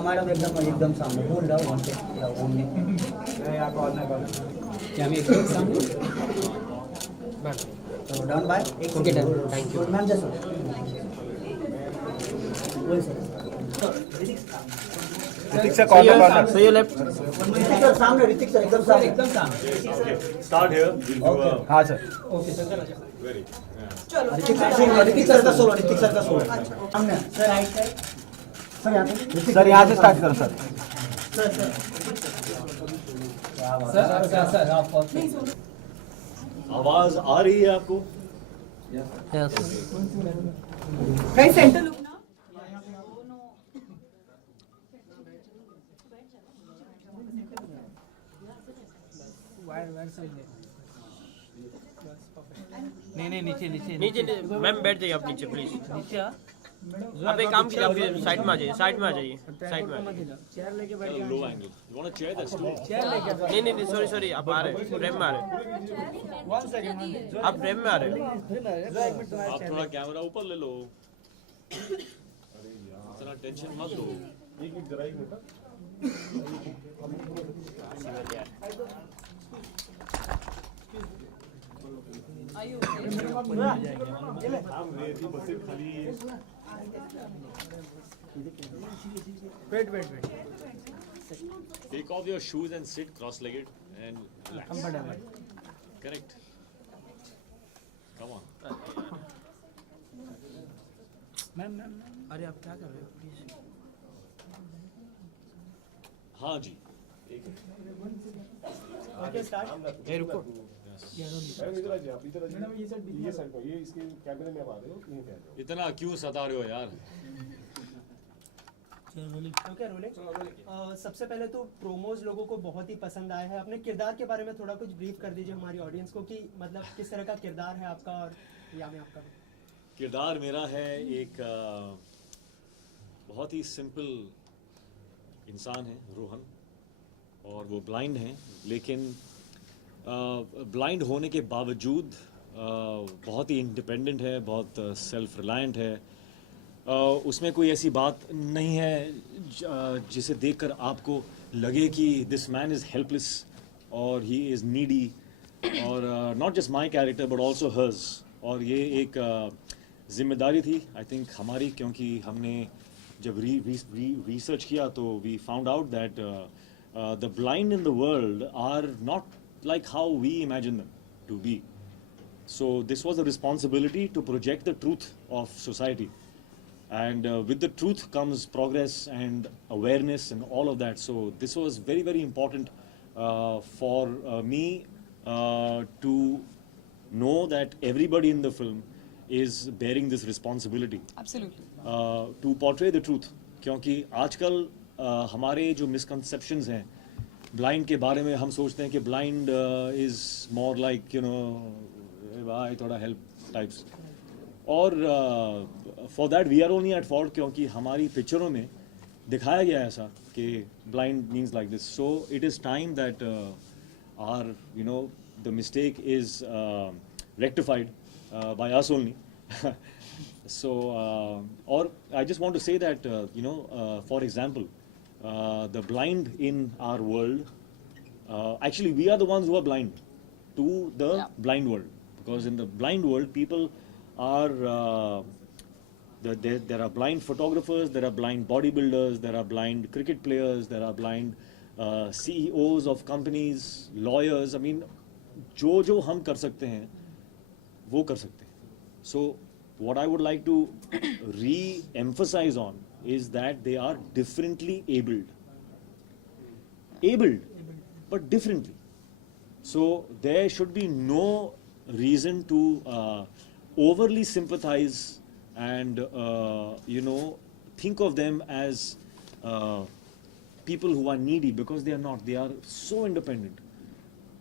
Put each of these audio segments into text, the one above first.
हमारा एकदम एकदम सामने बोल रहा हूँ वहाँ से घूमने यार कॉल ना कॉल क्या मैं एकदम सामने तो done by okay done thank you ma'am just Hrithik sir corner corner So you left. Hrithik sir सामने ऋतिक सर एकदम सामने Start here. We'll do हाँ sir okay sir very. Hrithik sir का सोलो सामने सर राइट साइड सर यहाँ पे सर यहाँ से स्टार्ट करो सर सर आवाज आ रही है आपको? Yes. Guys, center look now. नहीं नीचे मैम बैठ जाइए आप नीचे प्लीज नीचे आप एक काम कीजिए आप साइड में आ जाइए साइड में आ जाइए चेयर लेके बैठ Low angle. You want a chair? That's too. Chair लेके नहीं सॉरी आप आ रहे हैं फ्रेम में आ रहे हैं आप फ्रेम में आ रहे हैं आप थोड़ा कैमरा ऊपर ले लो. इतना टेंशन मत लो. Are you wait Take off your shoes and sit cross-legged and relax. Correct. Come on. Ma'am अरे आप क्या कर रहे हो प्लीज हाँ जी. ओके स्टार्ट रुको इतना क्यों सता रहे हो यार? ओके रोलिंग सबसे पहले तो प्रोमोज लोगों को बहुत ही पसंद आया है अपने किरदार के बारे में थोड़ा कुछ ब्रीफ कर दीजिए हमारी ऑडियंस को कि मतलब किस तरह का किरदार है आपका और यामी आपका किरदार मेरा है एक बहुत ही सिंपल इंसान है रोहन और वो ब्लाइंड हैं लेकिन ब्लाइंड होने के बावजूद बहुत ही इंडिपेंडेंट है बहुत सेल्फ रिलायंट है उसमें कोई ऐसी बात नहीं है जिसे देखकर आपको लगे कि दिस मैन इज़ हेल्पलेस और ही इज़ नीडी और not just my character but also hers और ये एक जिम्मेदारी थी आई थिंक हमारी क्योंकि हमने जब रिसर्च किया तो we found out that the blind in the world are not like how we imagine them to be. So this was a responsibility to project the truth of society. And with the truth comes progress and awareness and all of that. So this was very, very important for me to know that everybody in the film is bearing this responsibility. absolutely? To portray the truth. क्योंकि आजकल हमारे जो misconceptions हैं blind के बारे में हम सोचते हैं कि blind is more like you know भाई थोड़ा हेल्प टाइप्स और for that we are only at fault क्योंकि हमारी पिक्चरों में दिखाया गया ऐसा कि blind means like this so it is time that are you know the mistake is rectified by us only so और I just want to say that you know for example the blind in our world, actually we are the ones who are blind to the blind world because in the blind world people are there are blind photographers, there are blind bodybuilders, there are blind cricket players, there are blind CEOs of companies, lawyers. I mean जो हम कर सकते हैं वो कर सकते हैं. So what I would like to re-emphasize on is that they are differently abled but differently, so there should be no reason to overly sympathize and you know think of them as people who are needy because they are not. They are so independent.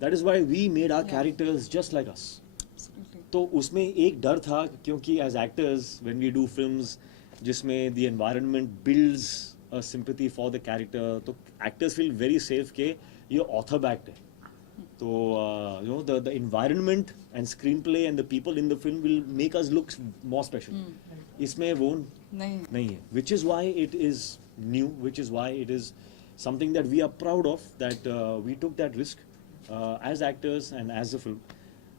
That is why we made our characters just like us. तो उसमें एक डर था क्योंकि as actors when we do films जिसमें the environment builds a sympathy for the character तो actors feel very safe के ये ऑथर बैक्ड है तो you know the environment and screen play and the people in the film will make us look more special. इसमें वो नहीं है which is why it is new, which is why it is something that we are proud of, that we took that risk as actors and as a film.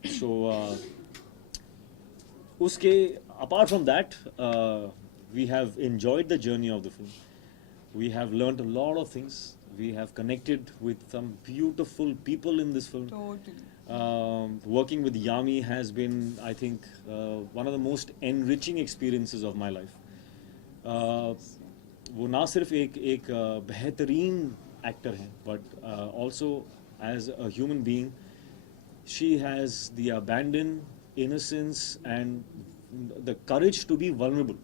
So, apart from that, we have enjoyed the journey of the film. We have learned a lot of things. We have connected with some beautiful people in this film. Totally. Working with Yami has been, I think, one of the most enriching experiences of my life. वो ना सिर्फ एक बेहतरीन actor हैं, but also as a human being, she has the abandon, innocence, and the courage to be vulnerable.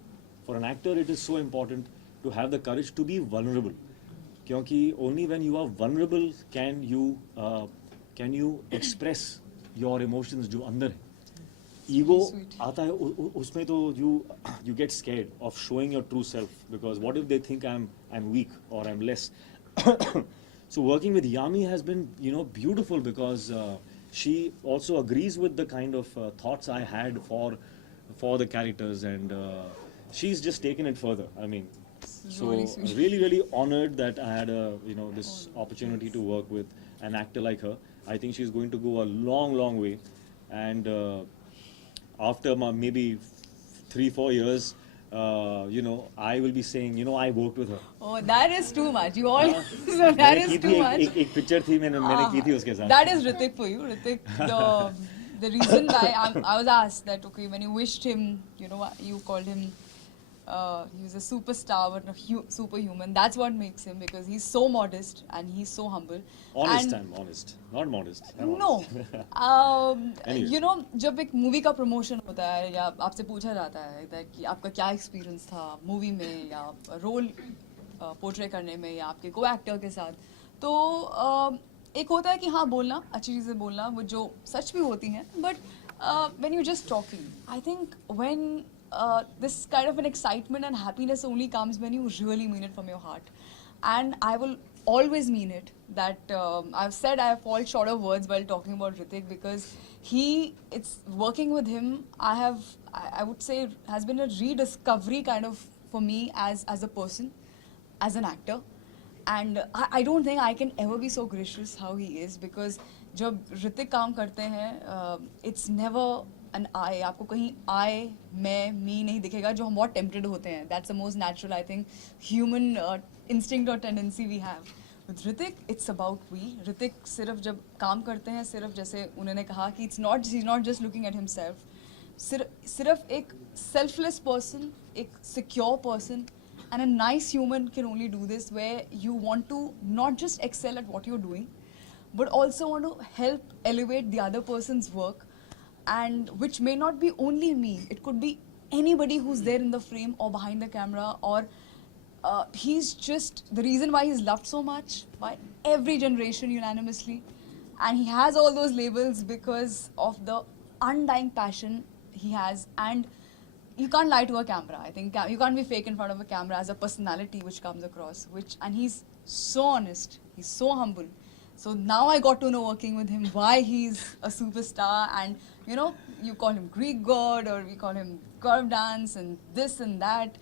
For an actor, it is so important to have the courage to be vulnerable. क्योंकि only when you are vulnerable can you express your emotions जो अंदर है. Ego आता है उसमें तो you get scared of showing your true self, because what if they think I'm weak or I'm less. So working with Yami has been beautiful, because she also agrees with the kind of thoughts I had for the characters, and she's just taken it further. I mean, so really honored that I had this opportunity to work with an actor like her. I think she's going to go a long way, and after maybe 3-4 years, I will be saying, I worked with her. Oh, that is too much. You all, so that is too much. एक picture थी मैंने की थी उसके साथ. That is Hritik for you. Hritik, the reason why I was asked that, okay, when you wished him, you called him, he was a superstar but a superhuman. That's what makes him, because he's so modest and he's so humble. Honest, I'm honest, not modest. No. Anyway. जब एक movie का promotion होता है या आपसे पूछा जाता है कि आपका क्या एक्सपीरियंस था मूवी में या रोल पोर्ट्रे करने में या आपके को एक्टर के साथ, तो एक होता है कि हाँ बोलना, अच्छी चीज़ें बोलना, वो जो सच भी होती हैं, but when you're just talking, I think when this kind of an excitement and happiness only comes when you really mean it from your heart. And I will always mean it, that I've said I fall short of words while talking about Hritik, because it's working with him, I would say has been a rediscovery kind of for me as a person, as an actor. And I don't think I can ever be so gracious how he is, because जब Hritik काम करते हैं, it's never an I. आपको कहीं I, मैं, me नहीं दिखेगा, जो हम बहुत tempted होते हैं. That's the most natural, I think, human instinct or tendency we have. With Hritik, it's about we. Hritik सिर्फ जब काम करते हैं, सिर्फ जैसे उन्होंने कहा कि he's not just looking at himself. सिर्फ एक selfless person, एक secure person, and a nice human can only do this, where you want to not just excel at what you're doing, but also want to help elevate the other person's work, and which may not be only me. It could be anybody who's there in the frame or behind the camera, or he's just the reason why he's loved so much by every generation unanimously, and he has all those labels because of the undying passion he has. And you can't lie to a camera. I think you can't be fake in front of a camera as a personality which comes across, and he's so honest, he's so humble. So now I got to know, working with him, why he's a superstar. And you call him Greek god, or we call him curve dance and this and that.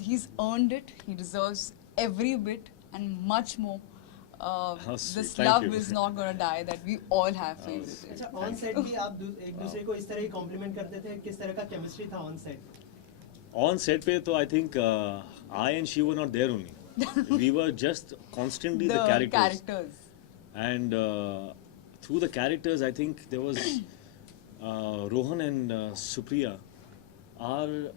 He's earned it. He deserves every bit and much more. This love is not going to die, that we all have for you. अच्छा, on set भी आप एक दूसरे को इस तरह ही compliment करते थे, किस तरह का chemistry था on set? On set पे तो I think I and she were not there only. We were just constantly the characters. And through the characters, I think there was Rohan and Supriya are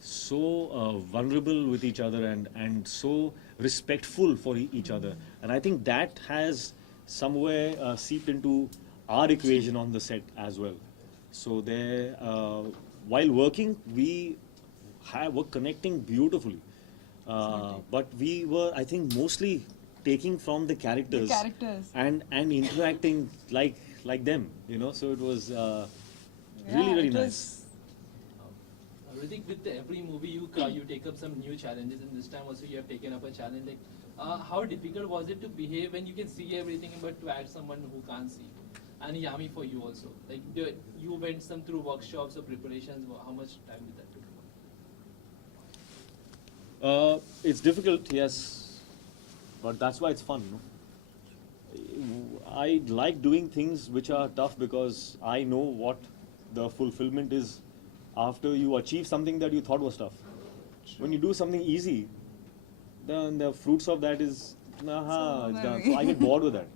so vulnerable with each other, and so respectful for each other. And I think that has somewhere seeped into our equation on the set as well. So there, while working, we were connecting beautifully. But we were, I think, mostly taking from the characters, and interacting like them, so it was really nice. Hritik, with every movie you take up some new challenges, and this time also you have taken up a challenge. Like, how difficult was it to behave when you can see everything, but to add someone who can't see? And Yami, for you also, like you went through workshops or preparations. How much time did that take? It's difficult, yes, but that's why it's fun. No? I like doing things which are tough because I know what the fulfillment is after you achieve something that you thought was tough. When you do something easy, then the fruits of that is, it's done. So I get bored with that.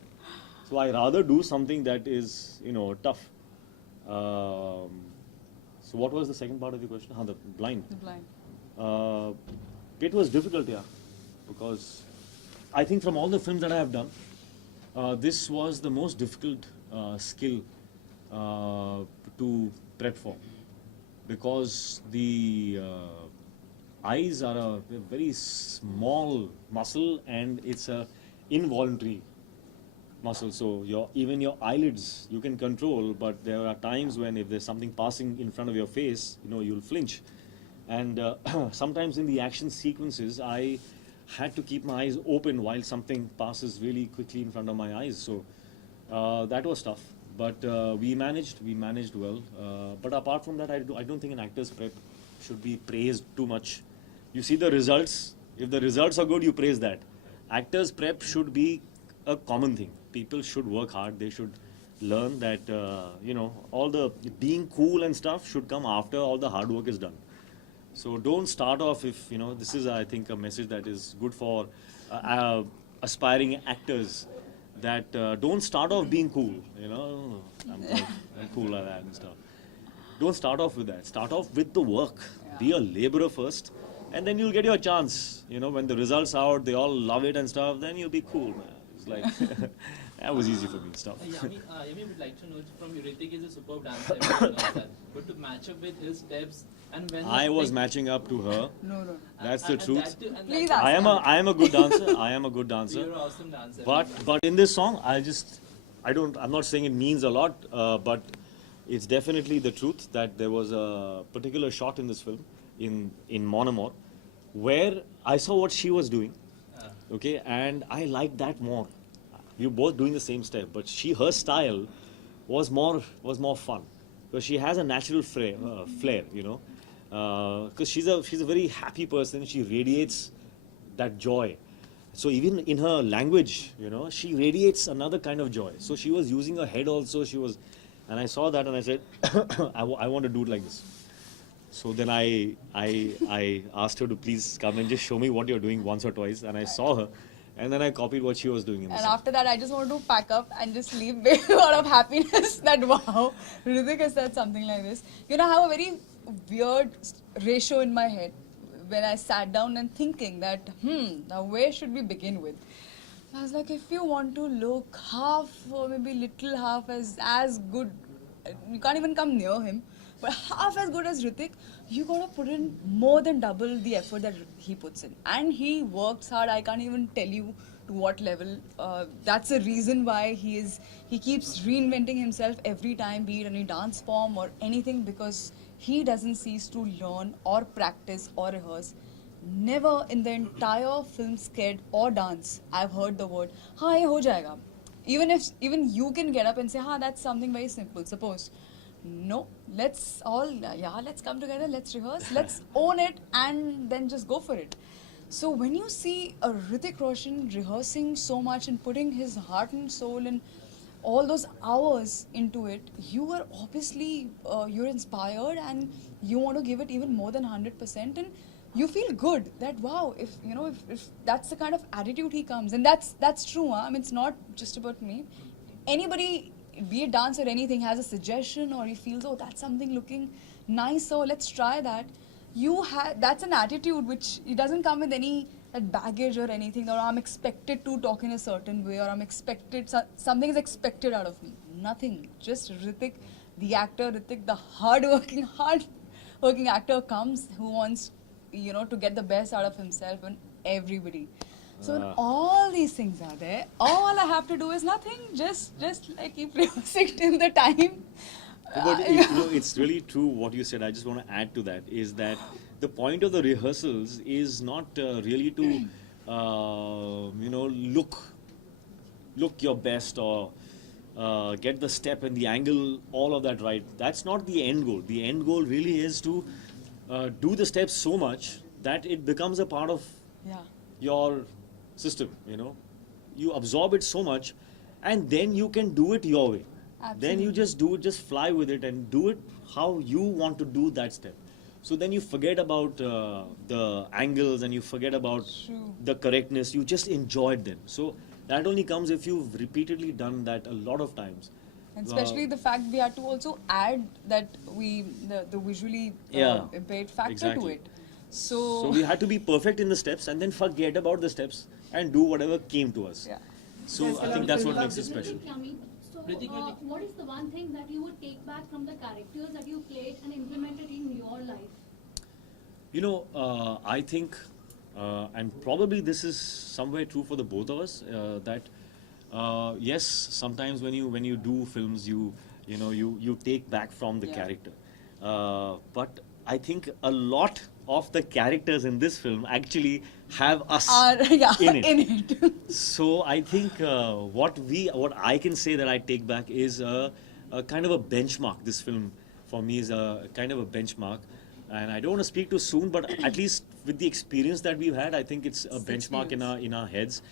So I rather do something that is, tough. So what was the second part of the question? The blind. The blind. It was difficult, yeah, because I think from all the films that I have done, this was the most difficult skill to prep for, because the eyes are a very small muscle and it's a involuntary muscle. So even your eyelids you can control, but there are times when if there's something passing in front of your face, you'll flinch. And sometimes in the action sequences, I had to keep my eyes open while something passes really quickly in front of my eyes. So that was tough, but we managed well. But apart from that, I don't think an actor's prep should be praised too much. You see the results. If the results are good, you praise that. Actors' prep should be a common thing. People should work hard. They should learn that, all the being cool and stuff should come after all the hard work is done. So don't start off if, this is, I think, a message that is good for aspiring actors, that don't start off being cool, I'm cool like that and stuff. Don't start off with that. Start off with the work. Yeah. Be a laborer first, and then you'll get your chance. When the results are out, they all love it and stuff, then you'll be cool, man. It's like, that was easy for me and stuff. Yami would like to know from you, Hritik is a superb dancer, everyone knows that. But to match up with his steps, and when I was matching up to her. No. That's the truth. Please I am a good dancer. I am a good dancer. You're an awesome dancer. But in this song, I'm not saying it means a lot, but it's definitely the truth that there was a particular shot in this film, in Mon Amour, where I saw what she was doing, okay, and I liked that more. We were both doing the same step, but her style was more fun, because she has a natural flair, because she's a very happy person. She radiates that joy. So even in her language, she radiates another kind of joy. So she was using her head also. And I saw that and I said, I want to do it like this. So then I asked her to please come and just show me what you're doing once or twice. And I saw her. And then I copied what she was doing. And after that, I just wanted to pack up and just leave with a lot of happiness that, wow, Hritik has said something like this. I have a very weird ratio in my head when I sat down and thinking that, now where should we begin with? I was like, if you want to look half or maybe little half as good, you can't even come near him, but half as good as Hritik, you gotta put in more than double the effort that he puts in. And he works hard. I can't even tell you to what level. That's the reason why he keeps reinventing himself every time, be it any dance form or anything, because he doesn't cease to learn or practice or rehearse. Never in the entire film sked or dance I've heard the word ye ho jayega. Even you can get up and say that's something very simple. Suppose no, let's come together, let's rehearse, let's own it, and then just go for it. So when you see a Hritik Roshan rehearsing so much and putting his heart and soul and all those hours into it, you are obviously you're inspired and you want to give it even more than 100%, and you feel good that wow, if that's the kind of attitude he comes, and that's true. I mean, it's not just about me. Anybody, be it dance or anything, has a suggestion or he feels, that's something looking nice, so let's try that. That's an attitude which it doesn't come with any baggage or anything, or I'm expected to talk in a certain way, or something is expected out of me. Nothing. Just Hritik, the actor, Hritik, the hard-working actor comes who wants to get the best out of himself and everybody. So when all these things are there, all I have to do is nothing. Just like keep rehearsing till the time. But it's really true what you said. I just want to add to that, is that the point of the rehearsals is not really to look your best or get the step and the angle, all of that right. That's not the end goal. The end goal really is to do the steps so much that it becomes a part of Yeah. your system, you know. You absorb it so much, and then you can do it your way. Then you Absolutely. just do it, just fly with it and do it how you want to do that step. So then you forget about the angles and you forget about True. the correctness. You just enjoy it then. So that only comes if you've repeatedly done that a lot of times. And especially the fact we had to also add that the visually Yeah, impaired factor exactly. to it. So, So we had to be perfect in the steps and then forget about the steps and do whatever came to us. yeah. So Yes, I think that's what makes it Hritik, special. Yami, so Hritik, Hritik. what is the one thing that you would take back from the characters that you played and implemented in your life? You know, I think, and probably this is somewhere true for the both of us, that yes, sometimes when you do films, you take back from the Yeah. character. But I think a lot of the characters in this film actually have us Yeah, in it. in it. So I think what I can say that I take back is a kind of a benchmark. This film for me is a kind of a benchmark, and I don't want to speak too soon, but at least with the experience that we've had, I think it's a benchmark in our heads.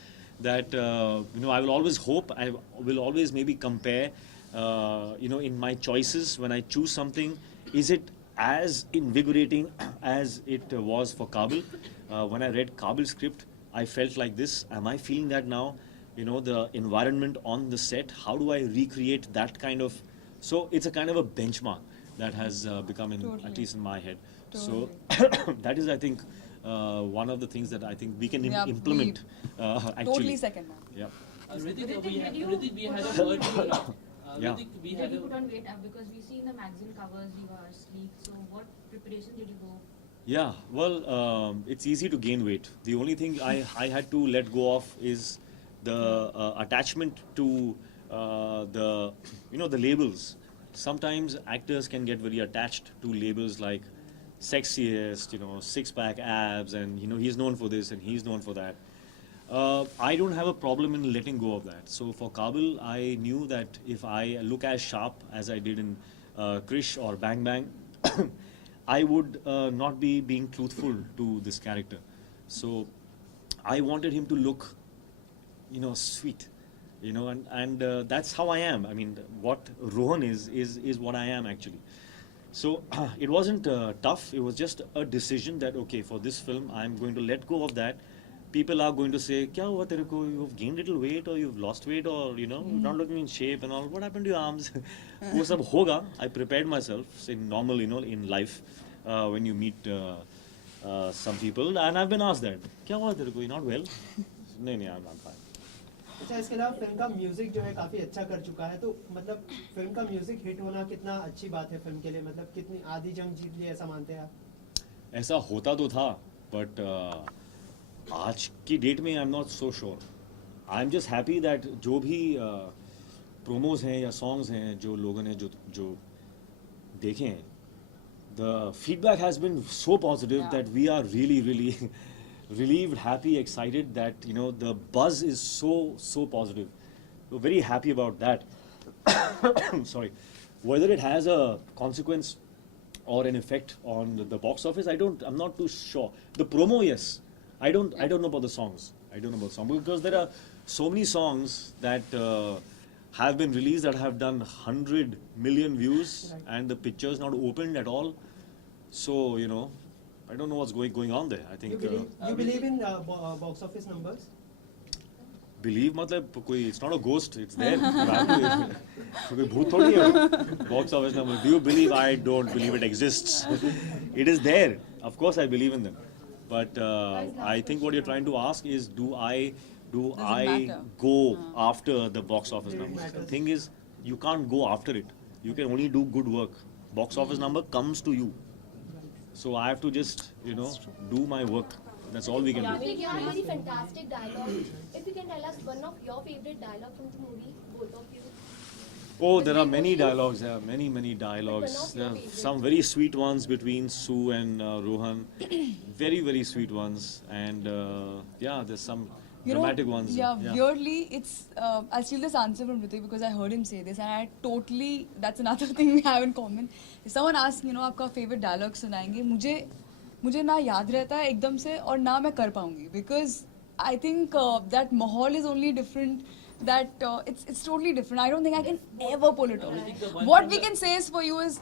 That I will always hope, I will always maybe compare, in my choices when I choose something, is it as invigorating as it was for Kabil? When I read Kabil's script, I felt like this. Am I feeling that now? You know, the environment on the set, how do I recreate that kind of... So it's a kind of a benchmark that has become, Totally. at least in my head. So that is, I think, one of the things that I think we can Yeah, implement, actually. Totally second man. Yeah. Hritik, we had a word. Yeah. Hritik, we Did had you a put on weight because we see in the magazine covers you are sleek. So what preparation did you go? Yeah, well, it's easy to gain weight. The only thing I had to let go of is the attachment to the labels. Sometimes actors can get very attached to labels like sexiest, six-pack abs, and he's known for this and he's known for that. I don't have a problem in letting go of that. So for Kabil, I knew that if I look as sharp as I did in Krish or Bang Bang, I would not be being truthful to this character. So I wanted him to look, sweet, and that's how I am. I mean, what Rohan is what I am actually. So it wasn't tough. It was just a decision that, okay, for this film, I'm going to let go of that. People are going to say, "Kya hua tere ko? You've gained little weight, or you've lost weight, or you're not looking in shape and all. What happened to your arms?" वो सब होगा. I prepared myself, say normal, in life, when you meet some people, and I've been asked that, "Kya hua tere ko? You're not well?" नहीं, I'm fine. अच्छा, इसके अलावा film का music जो है काफी अच्छा कर चुका है, तो मतलब फिल्म का म्यूजिक हिट होना कितना अच्छी बात है फिल्म के लिए, मतलब कितनी आधी जंग जीत ली ऐसा मानते हैं आप? ऐसा होता तो था, बट आज की डेट में I am not so sure. I am just happy that जो भी प्रोमोज हैं या सॉन्ग्स हैं जो लोगों ने जो देखे हैं, the feedback has been so positive that we are really really relieved, happy, excited that the buzz is so positive. We're very happy about that. Sorry, whether it has a consequence or an effect on the box office, I'm not too sure. The promo, yes. I don't know about the songs. I don't know about songs because there are so many songs that have been released that have done 100 million views, and the picture's not opened at all. So I don't know what's going on there. I think You believe in box office numbers? believe मतलब कोई, it's not a ghost, it's there. कोई भूत थोड़ी है. Box office number. Do you believe? I don't believe it exists. It is there. Of course I believe in them. But I think what you're trying to ask is, do I matter? go after the box office numbers? The thing is, you can't go after it. You can only do good work. Box office number comes to you. So I have to just, do my work. That's all we can do. Yami, you have very fantastic dialogue. If you can tell us one of your favorite dialogue from the movie, both of you. Oh, there are many dialogues. There are many dialogues. One of There your are favorite. some very sweet ones between Sue and Rohan. Very sweet ones. And there's some dramatic ones. Yeah, weirdly, it's I'll steal this answer from Hritik because I heard him say this, and I totally, that's another thing we have in common. If someone asks, आपका favorite dialogue सुनाएंगे, मुझे मुझे ना याद रहता है एकदम से और ना मैं कर पाऊंगी बिकॉज आई थिंक दैट माहौल is only different that it's totally different. I don't think I can ever pull it off. What we can say is for you is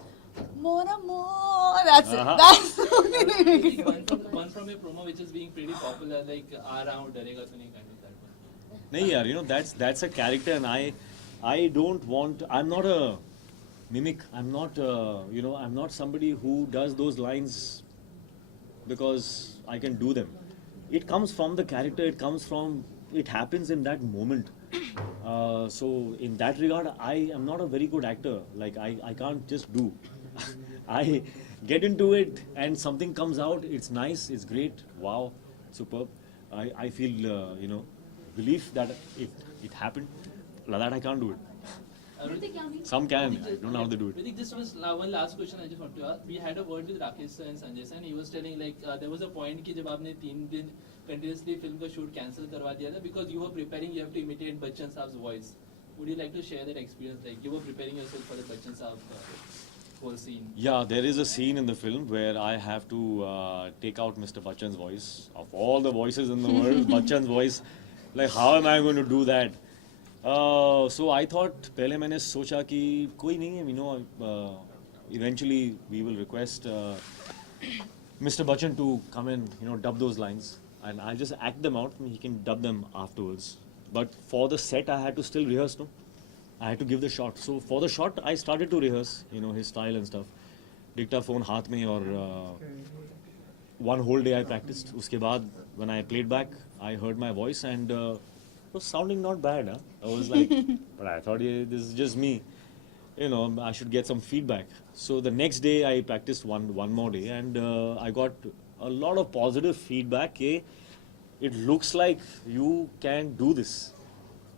more and more. That's it. That's the only thing we can do. One from a promo which is being pretty popular, like "Aa raha hu, darega to nahi," kind of that one. नहीं यार, you know that's a character, and I don't want. I'm not a mimic. I'm not I'm not somebody who does those lines because I can do them. It comes from the character. It happens in that moment. So in that regard, I am not a very good actor. Like I can't just do. I get into it and something comes out. It's nice. It's great. Wow, superb. I feel relief that it happened. Like that I can't do it. Hritik, Yami. Some can. I don't know how they do it. Hritik, just one last question I just want to ask. We had a word with Rakesh sir and Sanjay sir, and he was telling like there was a point कि जब आपने 3 दिन continuously film का shoot cancel करवा दिया था because you were preparing, you have to imitate Bachchan Saab's voice. Would you like to share that experience? Like you were preparing yourself for the Bachchan Saab whole scene. Yeah, there is a scene in the film where I have to take out Mr. Bachchan's voice. Of all the voices in the world, Bachchan's voice. Like how am I going to do that? So I thought पहले मैंने सोचा कि कोई नहीं है, eventually we will request Mr. Bachchan to come and dub those lines, and I'll just act them out and he can dub them afterwards. But for the set I had to still rehearse, no? I had to give the shot. So for the shot I started to rehearse, his style and stuff. Dictaphone हाथ में और one whole day I practiced. उसके बाद when I played back, I heard my voice and it was sounding not bad. I was like, but I thought this is just me. I should get some feedback. So the next day I practiced one more day and I got a lot of positive feedback. It looks like you can do this.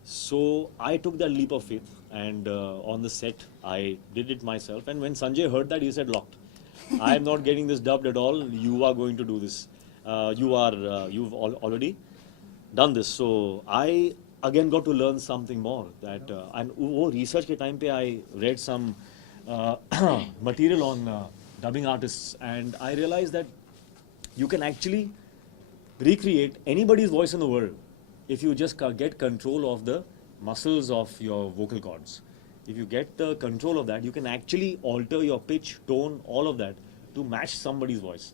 So I took that leap of faith and on the set I did it myself. And when Sanjay heard that, he said, locked. I am not getting this dubbed at all. You are going to do this. You've already done this. So I again got to learn something more. That and वो research के time पे I read some material on dubbing artists, and I realized that you can actually recreate anybody's voice in the world if you just get control of the muscles of your vocal cords. If you get the control of that, you can actually alter your pitch, tone, all of that to match somebody's voice.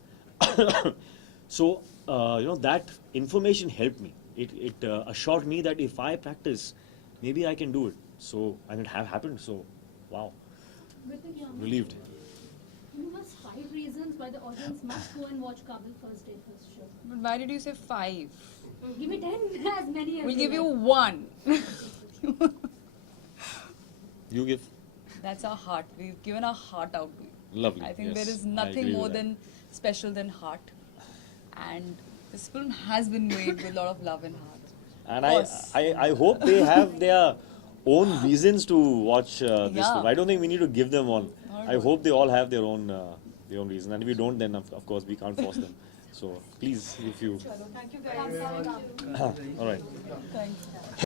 So that information helped me. It assured me that if I practice, maybe I can do it. So, and it happened. So, wow, Hritik, Yami. relieved. Give us 5 reasons why the audience must go and watch Kabil first day, first show. But why did you say 5? Give me 10, as many as We'll you give you like. 1. You give. That's our heart. We've given our heart out to you. Lovely. I think yes, there is I nothing agree more with that. than special than heart. And this film has been made with a lot of love and heart. And Of course. I hope they have their own reasons to watch this Yeah. film. I don't think we need to give them one. Not I at all. hope they all have their own reason. And if we don't, then of course we can't force them. So please, if you. Thank you guys. All right. Thanks.